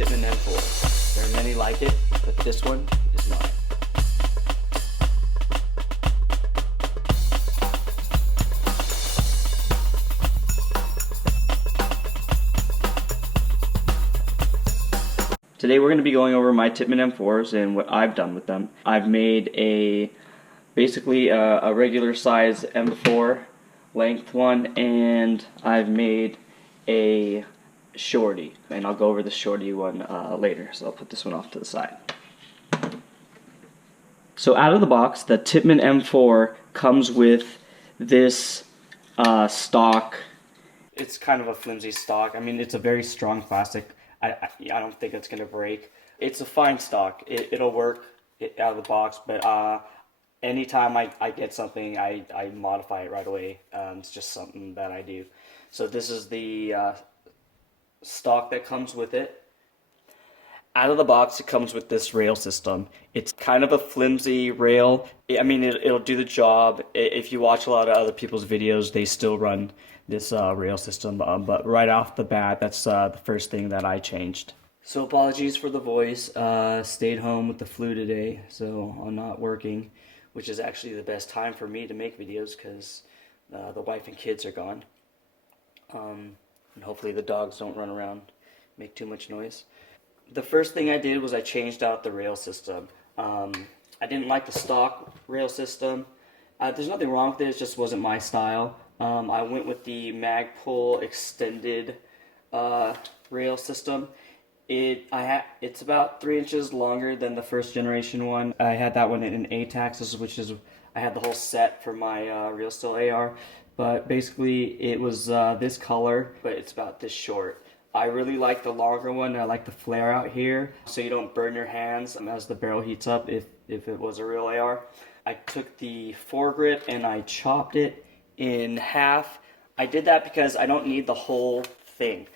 Tippmann M4. There are many like it, but this one is mine. Today we're going to be going over my Tippmann M4s and what I've done with them. I've made basically a regular size M4 length one, and I've made a Shorty, and I'll go over the Shorty one later, so I'll put this one off to the side. So out of the box, the Tippmann M4 comes with this stock. It's kind of a flimsy stock. I mean, it's a very strong plastic. I don't think it's going to break. It's a fine stock. It'll work out of the box, but anytime I get something, I modify it right away. It's just something that I do. So this is the stock that comes with it. Out of the box, it comes with this rail system. It's kind of a flimsy rail. I mean, it'll do the job. If you watch a lot of other people's videos, they still run this rail system, but right off the bat, that's the first thing that I changed. So apologies for the voice. Stayed home with the flu today, so I'm not working, which is actually the best time for me to make videos because the wife and kids are gone. And hopefully the dogs don't run around, make too much noise. The first thing I did was I changed out the rail system. I didn't like the stock rail system. There's nothing wrong with it, it just wasn't my style. I went with the Magpul extended rail system. It's about 3 inches longer than the first generation one. I had that one in an A-Tax, which is, I had the whole set for my Real Steel AR. But basically it was this color, but it's about this short. I really like the longer one. I like the flare out here, so you don't burn your hands as the barrel heats up if it was a real AR. I took the foregrip and I chopped it in half. I did that because I don't need the whole thing.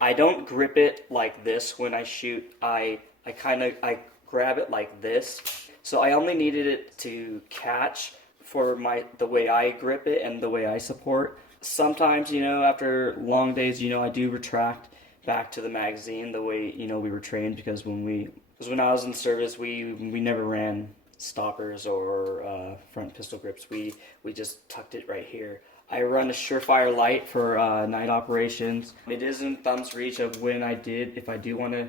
I don't grip it like this when I shoot. I grab it like this. So I only needed it to catch for the way I grip it and the way I support. Sometimes, after long days, I do retract back to the magazine the way, we were trained, because when I was in service, we never ran stoppers or front pistol grips. We just tucked it right here. I run a Surefire light for night operations. It is in thumb's reach of if I do want to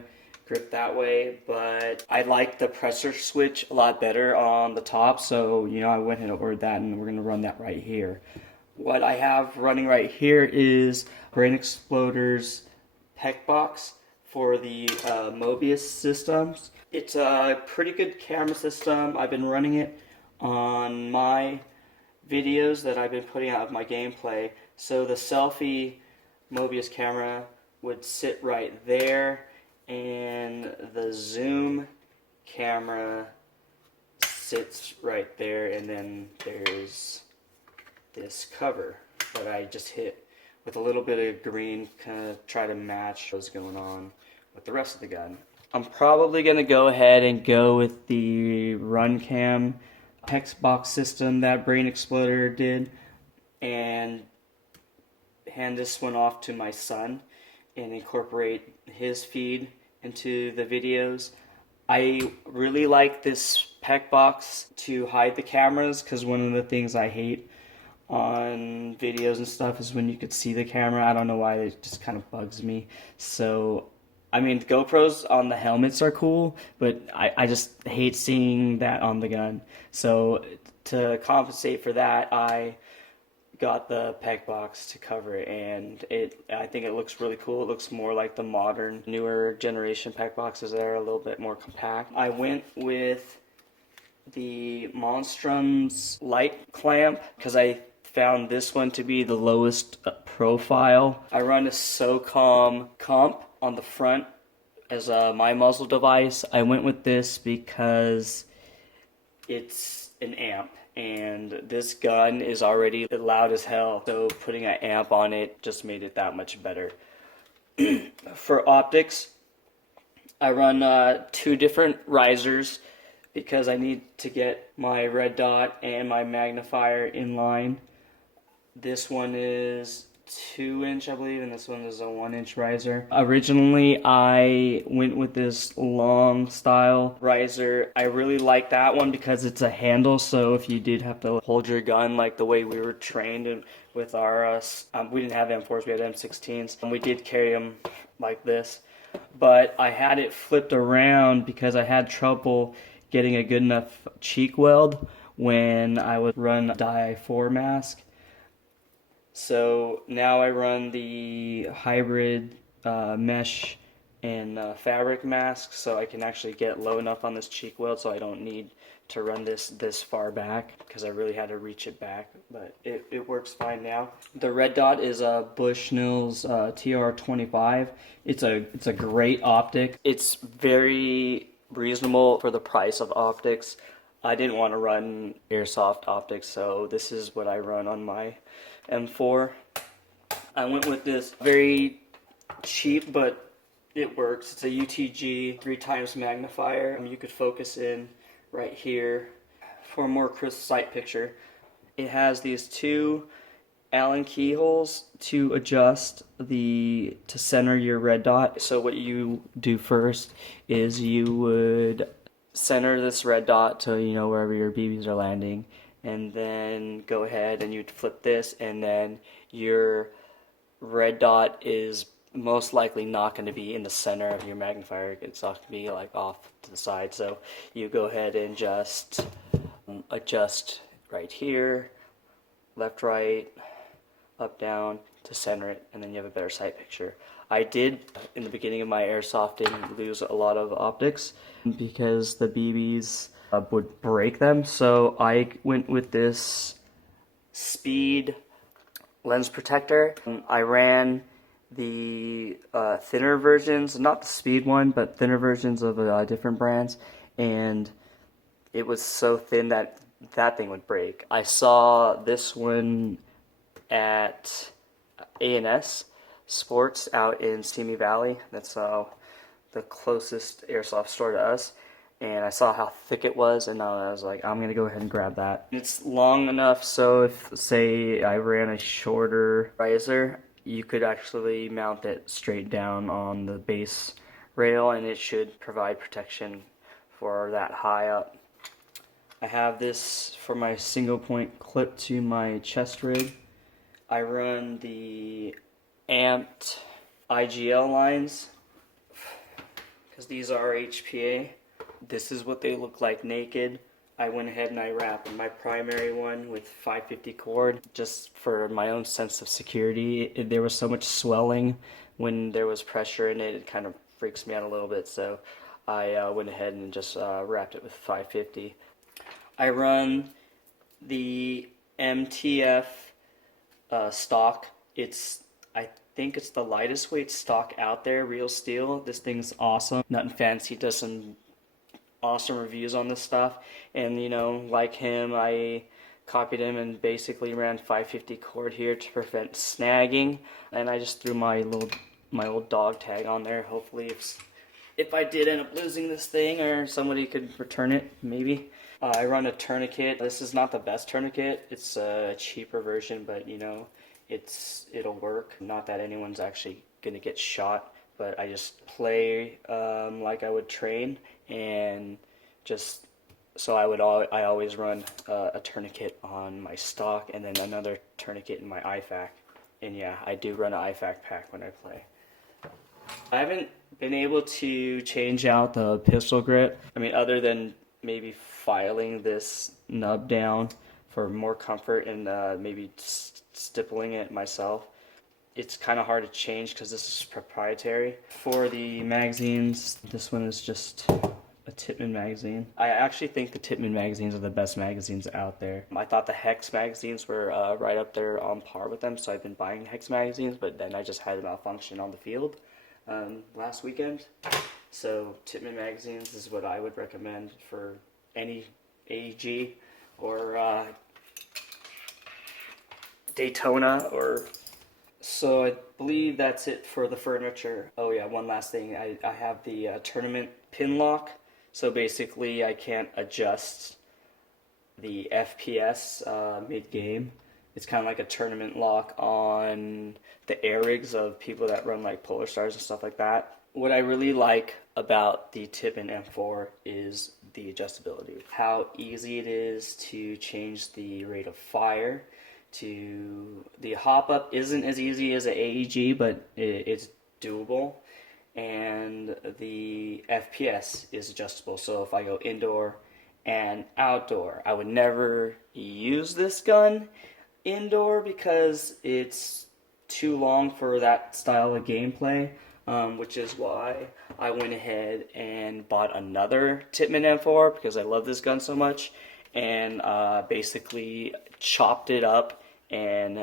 grip that way, but I like the pressure switch a lot better on the top, so I went and ordered that, and we're going to run that right here. What I have running right here is Brain Exploder's PEC box for the Mobius systems. It's a pretty good camera system. I've been running it on my videos that I've been putting out of my gameplay. So the selfie Mobius camera would sit right there, and the zoom camera sits right there, and then there's this cover that I just hit with a little bit of green, kind of try to match what's going on with the rest of the gun. I'm probably going to go ahead and go with the RunCam hex box system that Brain Exploder did, and hand this one off to my son and incorporate his feed into the videos. I really like this PEC box to hide the cameras, because one of the things I hate on videos and stuff is when you could see the camera. I don't know why, it just kind of bugs me. So, I mean, the GoPros on the helmets are cool, but I just hate seeing that on the gun. So to compensate for that, I got the PEC box to cover it, and I think it looks really cool. It looks more like the modern, newer generation PEC boxes that are a little bit more compact. I went with the Monstrum's light clamp because I found this one to be the lowest profile. I run a SOCOM comp on the front as my muzzle device. I went with this because it's an amp, and this gun is already loud as hell, so putting an amp on it just made it that much better. For optics, I run 2 different risers because I need to get my red dot and my magnifier in line. This one is 2-inch, I believe, and this one is a 1-inch riser. Originally, I went with this long style riser. I really like that one because it's a handle, so if you did have to hold your gun like the way we were trained with our, we didn't have M4s, we had M16s, and we did carry them like this. But I had it flipped around because I had trouble getting a good enough cheek weld when I would run dye 4 mask. So now I run the hybrid mesh and fabric mask, so I can actually get low enough on this cheek weld so I don't need to run this far back because I really had to reach it back, but it works fine now. The red dot is a Bushnell's TR25. It's a great optic. It's very reasonable for the price of optics. I didn't want to run airsoft optics, so this is what I run on my M4. I went with this very cheap, but it works. It's a UTG 3x magnifier. You could focus in right here for a more crisp sight picture. It has these 2 Allen keyholes to adjust to center your red dot. So what you do first is you would center this red dot to, you know, wherever your BBs are landing, and then go ahead and you'd flip this, and then your red dot is most likely not going to be in the center of your magnifier. It's not going to be like off to the side, so you go ahead and just adjust right here, left, right, up, down to center it, and then you have a better sight picture. I did, in the beginning of my airsofting, lose a lot of optics because the BBs would break them, so I went with this Speed lens protector. I ran the thinner versions, not the Speed one, but thinner versions of different brands, and it was so thin that that thing would break. I saw this one at A&S Sports out in Simi Valley. That's the closest airsoft store to us, and I saw how thick it was, and I was like, I'm gonna go ahead and grab that. It's long enough so if, say, I ran a shorter riser, you could actually mount it straight down on the base rail, and it should provide protection for that high up. I have this for my single point clip to my chest rig. I run the amped IGL lines because these are HPA. This is what they look like naked. I went ahead and I wrapped my primary one with 550 cord just for my own sense of security. There was so much swelling when there was pressure in it, it kind of freaks me out a little bit, so I went ahead and just wrapped it with 550. I run the MTF stock. I think it's the lightest weight stock out there, real steel. This thing's awesome. Nothing fancy, does some awesome reviews on this stuff, and you know, like him, I copied him and basically ran 550 cord here to prevent snagging, and I just threw my old dog tag on there. Hopefully if I did end up losing this thing, or somebody could return it, maybe. I run a tourniquet. This is not the best tourniquet. It's a cheaper version, but you know, it'll work. Not that anyone's actually gonna get shot, but I just play like I would train, and just so I always run a tourniquet on my stock, and then another tourniquet in my IFAK. And yeah, I do run an IFAK pack when I play. I haven't been able to change out the pistol grip. I mean, other than maybe filing this nub down for more comfort and maybe stippling it myself. It's kind of hard to change because this is proprietary. For the magazines, this one is just a Tippmann magazine. I actually think the Tippmann magazines are the best magazines out there. I thought the Hex magazines were right up there on par with them, so I've been buying Hex magazines, but then I just had a malfunction on the field last weekend. So Tippmann magazines is what I would recommend for any AEG or Daytona or... So I believe that's it for the furniture. Oh yeah, one last thing. I have the tournament pin lock. So basically I can't adjust the FPS mid-game. It's kind of like a tournament lock on the air rigs of people that run like Polar Stars and stuff like that. What I really like about the Tippmann M4 is the adjustability. How easy it is to change the rate of fire. To the hop up isn't as easy as an AEG, but it's doable. And the FPS is adjustable. So if I go indoor and outdoor, I would never use this gun indoor because it's too long for that style of gameplay, which is why I went ahead and bought another Tippmann M4 because I love this gun so much, and basically chopped it up and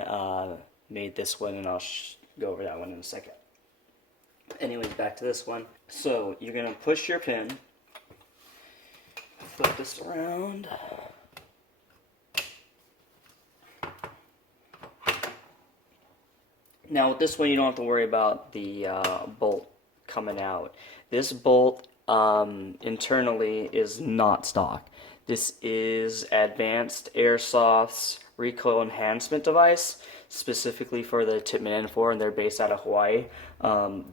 made this one, and I'll go over that one in a second. Anyways, back to this one. So you're gonna push your pin, flip this around. Now with this one, you don't have to worry about the bolt coming out. This bolt internally is not stock. This is Advanced Airsoft's recoil enhancement device, specifically for the Tippmann M4, and they're based out of Hawaii.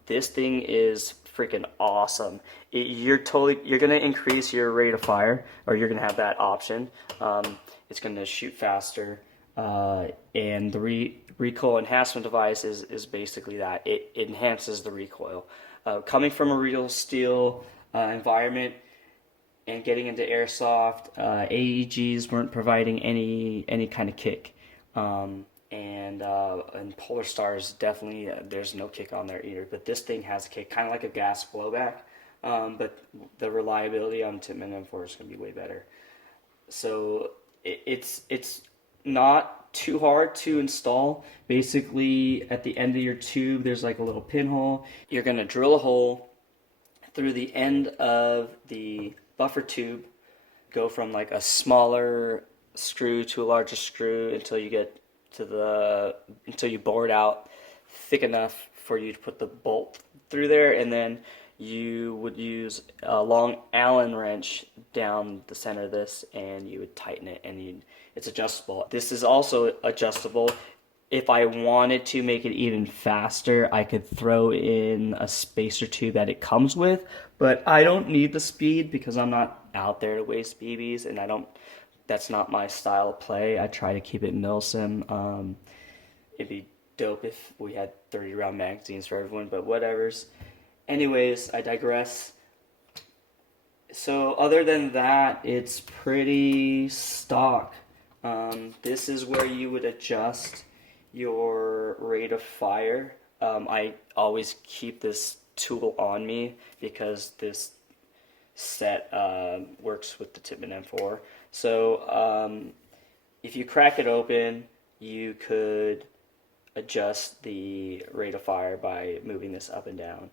This thing is freaking awesome. You're gonna increase your rate of fire, or you're gonna have that option. It's gonna shoot faster, and the recoil enhancement device is basically that. It enhances the recoil. Coming from a real steel environment and getting into airsoft, AEGs weren't providing any kind of kick, and Polar Stars definitely there's no kick on there either. But this thing has a kick, kind of like a gas blowback, but the reliability on Tippmann M4 is going to be way better. So it's not too hard to install. Basically, at the end of your tube, there's like a little pinhole. You're going to drill a hole through the end of the buffer tube, go from like a smaller screw to a larger screw until you get to until you bore it out thick enough for you to put the bolt through there, and then you would use a long Allen wrench down the center of this, and you would tighten it, and it's adjustable. This is also adjustable. If I wanted to make it even faster, I could throw in a spacer tube that it comes with, but I don't need the speed because I'm not out there to waste BBs, and that's not my style of play. I try to keep it milsim. It'd be dope if we had 30 round magazines for everyone, but whatevers. Anyways, I digress. So other than that, it's pretty stock. This is where you would adjust your rate of fire. I always keep this tool on me because this set works with the Tippmann M4. So if you crack it open, you could adjust the rate of fire by moving this up and down,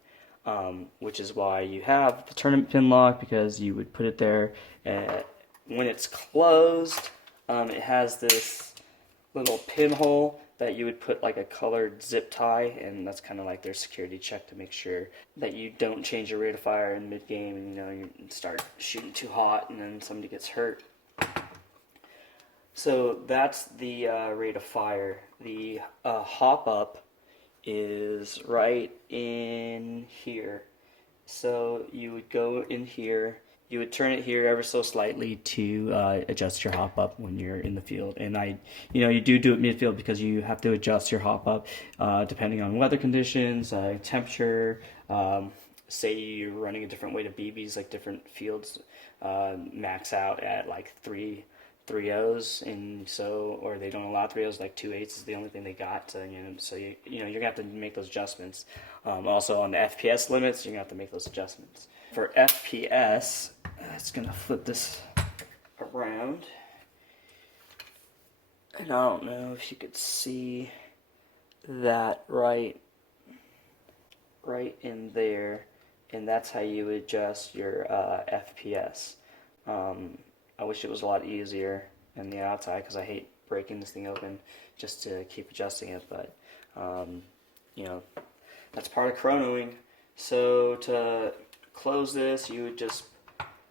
which is why you have the tournament pin lock, because you would put it there. When it's closed, it has this little pinhole that you would put like a colored zip tie, and that's kind of like their security check to make sure that you don't change your rate of fire in mid-game and you start shooting too hot and then somebody gets hurt. So that's the rate of fire. The hop up is right in here. So you would go in here, you would turn it here ever so slightly to adjust your hop up when you're in the field. And you do it midfield because you have to adjust your hop up depending on weather conditions, temperature. Say you're running a different weight of BBs, like different fields max out at like 3.0s, and so, or they don't allow 3.0s, like 2.8s is the only thing they got. So you're gonna have to make those adjustments. Also on the FPS limits, you're gonna have to make those adjustments. For FPS, it's gonna flip this around, and I don't know if you could see that right in there, and that's how you adjust your FPS. I wish it was a lot easier in the outside because I hate breaking this thing open just to keep adjusting it, but that's part of chronoing. So to close this, you would just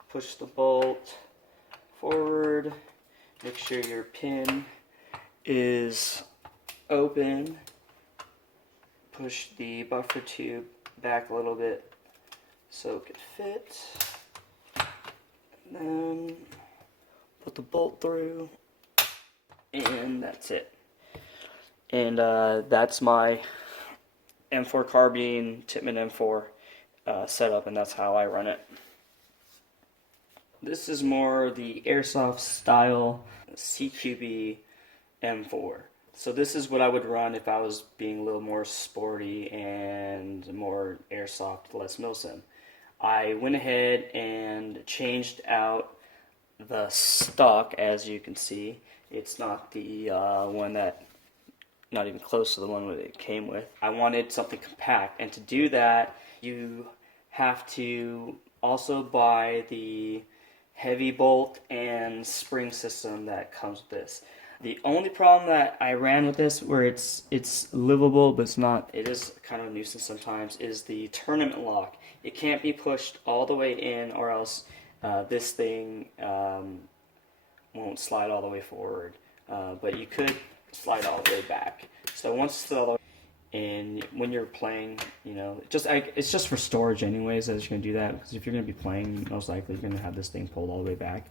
push the bolt forward, make sure your pin is open, push the buffer tube back a little bit so it could fit, and then put the bolt through, and that's it. And that's my M4 carbine Tippmann M4 setup, and that's how I run it. This is more the airsoft style CQB M4. So this is what I would run if I was being a little more sporty and more airsoft, less milsim. I went ahead and changed out the stock, as you can see. It's not the one that, not even close to the one that it came with. I wanted something compact, and to do that, you have to also buy the heavy bolt and spring system that comes with this. The only problem that I ran with this, where it's livable but it's not, it is kind of a nuisance sometimes, is the tournament lock. It can't be pushed all the way in, or else this thing won't slide all the way forward. But you could slide all the way back. So once it's all the way, and when you're playing, you know, it's just for storage anyways that you're going to do that, because if you're going to be playing, most likely you're going to have this thing pulled all the way back.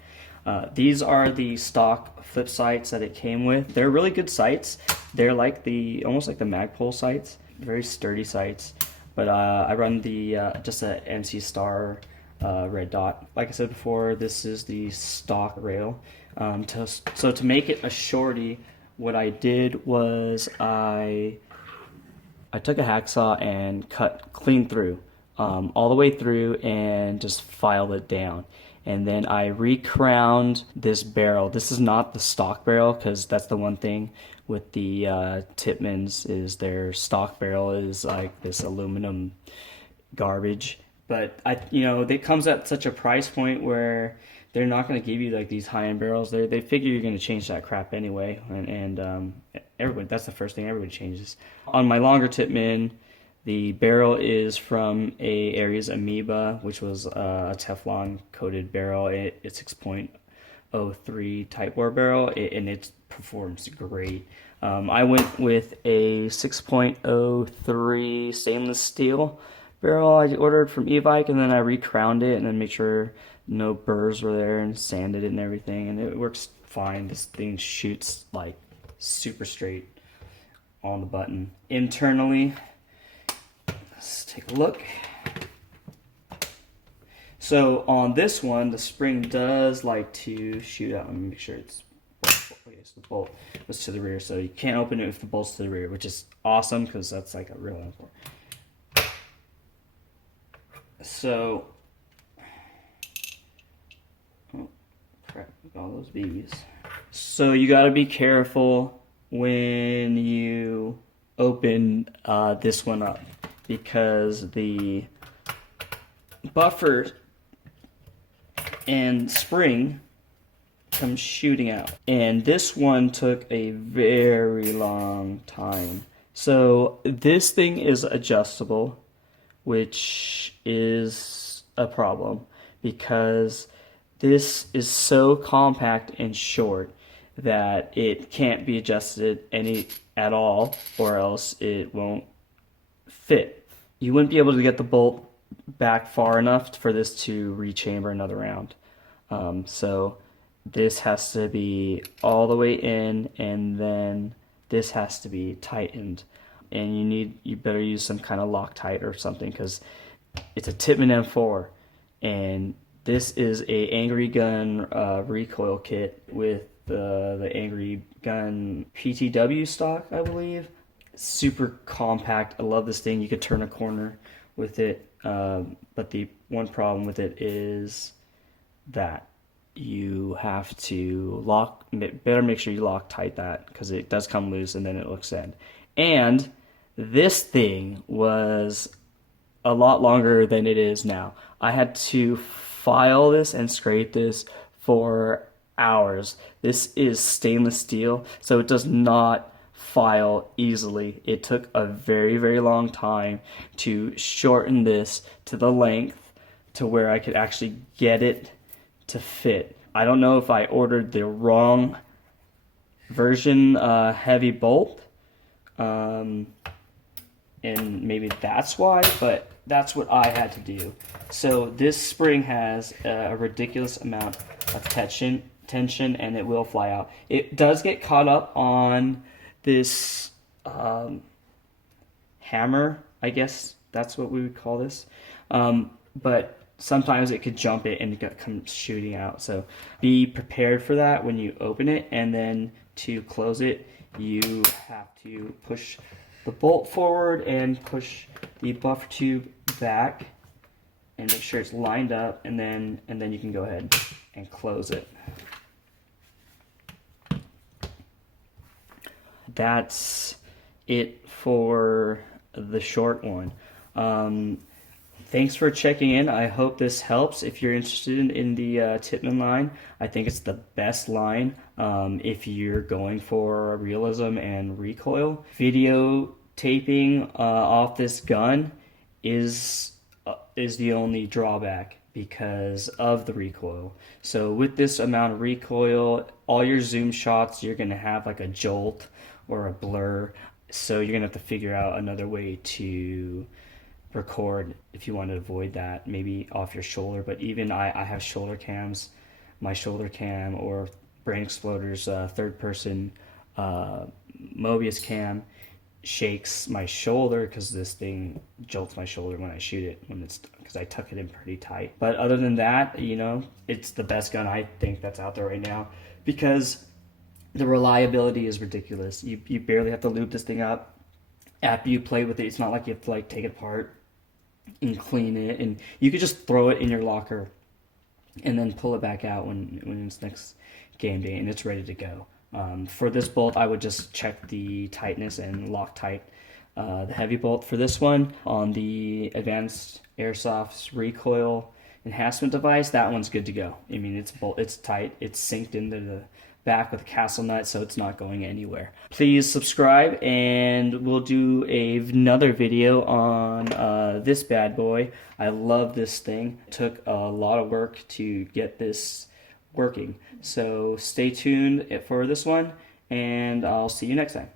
These are the stock flip sights that it came with. They're really good sights. They're like almost like the Magpul sights, very sturdy sights. But I run the just a NC Star red dot. Like I said before, this is the stock rail. So to make it a Shorty, what I did was I took a hacksaw and cut clean through, all the way through, and just filed it down. And then I recrowned this barrel. This is not the stock barrel, because that's the one thing with the Tippmanns, is their stock barrel is like this aluminum garbage. But it comes at such a price point where they're not going to give you like these high-end barrels. They figure you're going to change that crap anyway, and everybody, that's the first thing everybody changes. On my longer Tippmann, the barrel is from a Ares Amoeba, which was a Teflon coated barrel. It's 6.03 type bore barrel, and it performs great. I went with a 6.03 stainless steel barrel I ordered from Evike, and then I recrowned it and then made sure no burrs were there and sanded it and everything, and it works fine. This thing shoots like super straight on the button. Internally, let's take a look. So on this one, the spring does like to shoot out. Let me make sure it's okay, so the bolt was to the rear, so you can't open it if the bolt's to the rear, which is awesome because that's like a real M4. So, oh crap, look at all those bees. So you got to be careful when you open this one up, because the buffer and spring comes shooting out. And this one took a very long time. So this thing is adjustable, which is a problem because this is so compact and short that it can't be adjusted at all, or else it won't fit. You wouldn't be able to get the bolt back far enough for this to rechamber another round. So this has to be all the way in, and then this has to be tightened. And you better use some kind of Loctite or something, because it's a Tippmann M4, and this is a Angry Gun recoil kit with the Angry Gun PTW stock, I believe. Super compact. I love this thing. You could turn a corner with it, but the one problem with it is that you have to better make sure you Loctite that, because it does come loose and then it looks in. And this thing was a lot longer than it is now. I had to file this and scrape this for hours. This is stainless steel, so it does not file easily. It took a very, very long time to shorten this to the length to where I could actually get it to fit. I don't know if I ordered the wrong version heavy bolt. And maybe that's why, but that's what I had to do. So this spring has a ridiculous amount of tension, and it will fly out. It does get caught up on this hammer, I guess that's what we would call this. But sometimes it could jump it and it comes shooting out. So be prepared for that when you open it, and then to close it, you have to push the bolt forward and push the buffer tube back and make sure it's lined up, and then you can go ahead and close it. That's it for the short one. Thanks for checking in. I hope this helps. If you're interested in the Tippmann line, I think it's the best line if you're going for realism and recoil. Video taping off this gun is the only drawback because of the recoil. So with this amount of recoil, all your zoom shots, you're going to have like a jolt or a blur. So you're going to have to figure out another way to record if you want to avoid that, maybe off your shoulder. But even I have shoulder cams. My shoulder cam or Brain Exploder's third person Mobius cam shakes my shoulder because this thing jolts my shoulder when I shoot it, because I tuck it in pretty tight. But other than that, you know, it's the best gun I think that's out there right now because the reliability is ridiculous. You barely have to lube this thing up after you play with it. It's not like you have to like take it apart and clean it, and you could just throw it in your locker and then pull it back out when it's next game day and it's ready to go. For this bolt, I would just check the tightness and Loctite the heavy bolt for this one. On the Advanced Airsoft's recoil enhancement device, that one's good to go. I mean, it's tight, it's synced into the back with a castle nut, so it's not going anywhere. Please subscribe, and we'll do another video on this bad boy. I love this thing. It took a lot of work to get this working. So stay tuned for this one, and I'll see you next time.